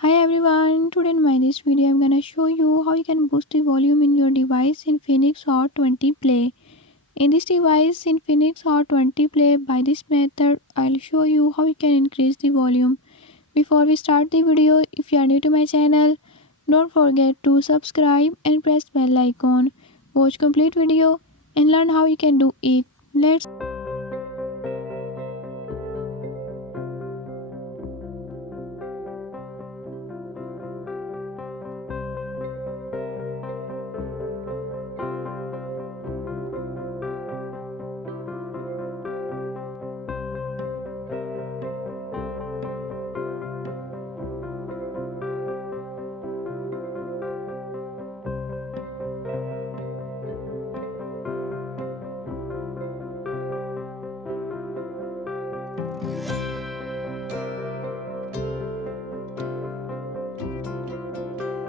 Hi everyone, today in my this video I'm gonna show you how you can boost the volume in your device in Infinix Hot 20 Play. In this device Infinix Hot 20 Play, by this method I'll show you how you can increase the volume. Before we start the video, if you are new to my channel, don't forget to subscribe and press bell icon. Watch complete video and learn how you can do it. Let's